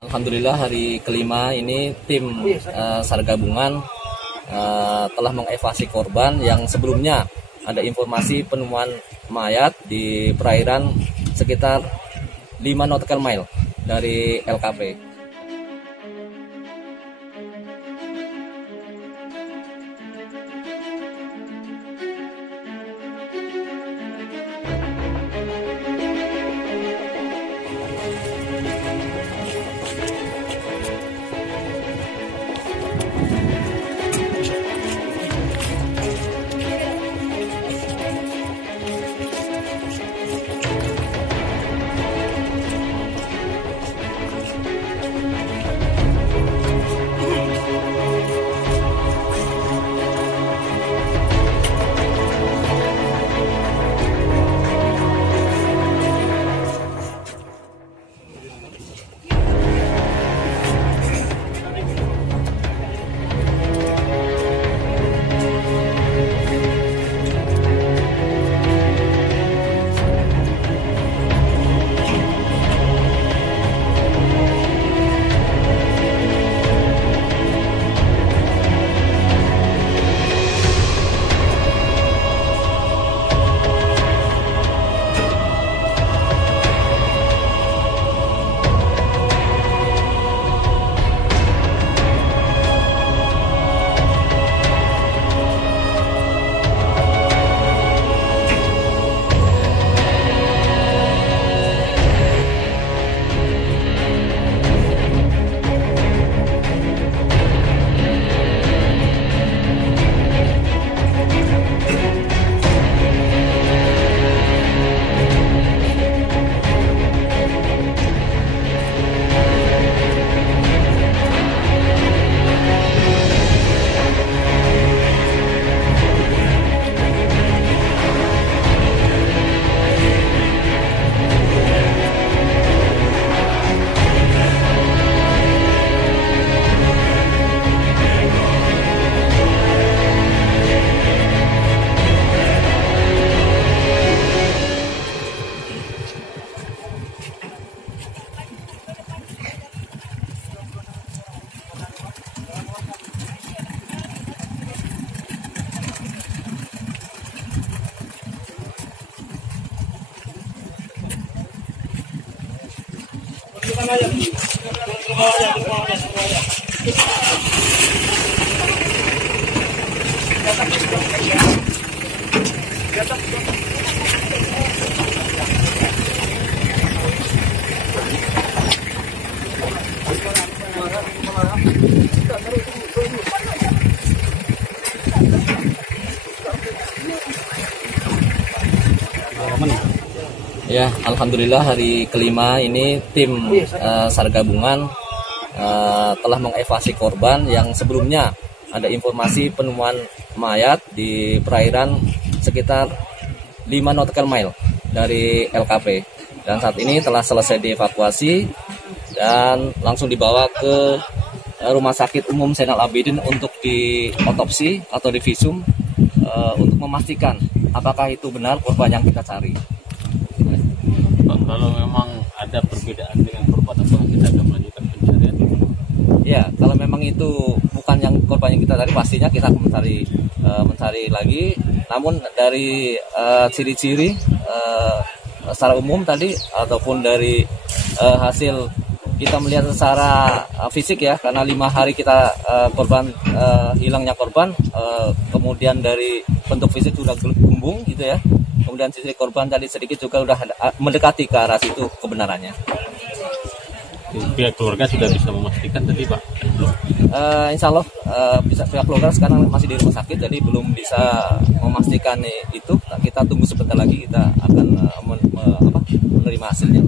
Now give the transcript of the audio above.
Alhamdulillah hari kelima ini tim SAR gabungan telah mengevakuasi korban yang sebelumnya ada informasi penemuan mayat di perairan sekitar 5 nautical mile dari LKP. Ya, alhamdulillah hari kelima ini tim SAR gabungan telah mengevakuasi korban yang sebelumnya ada informasi penemuan mayat di perairan sekitar 5 nautical mile dari LKP. Dan saat ini telah selesai dievakuasi dan langsung dibawa ke Rumah Sakit Umum Zainal Abidin untuk diotopsi atau divisum untuk memastikan apakah itu benar korban yang kita cari. Kalau memang ada perbedaan dengan korban, apakah kita akan melanjutkan pencarian? Ya, kalau memang itu bukan yang korban yang kita cari, pastinya kita akan mencari lagi. Namun dari ciri-ciri secara umum tadi ataupun dari hasil kita melihat secara fisik ya, karena 5 hari kita hilangnya korban, kemudian dari bentuk fisik sudah gelembung gitu ya. Kemudian sisi korban tadi sedikit juga sudah mendekati ke arah situ kebenarannya. Pihak keluarga sudah bisa memastikan tadi Pak? Insya Allah pihak keluarga sekarang masih di rumah sakit, jadi belum bisa memastikan itu. Kita tunggu sebentar lagi, kita akan menerima hasilnya.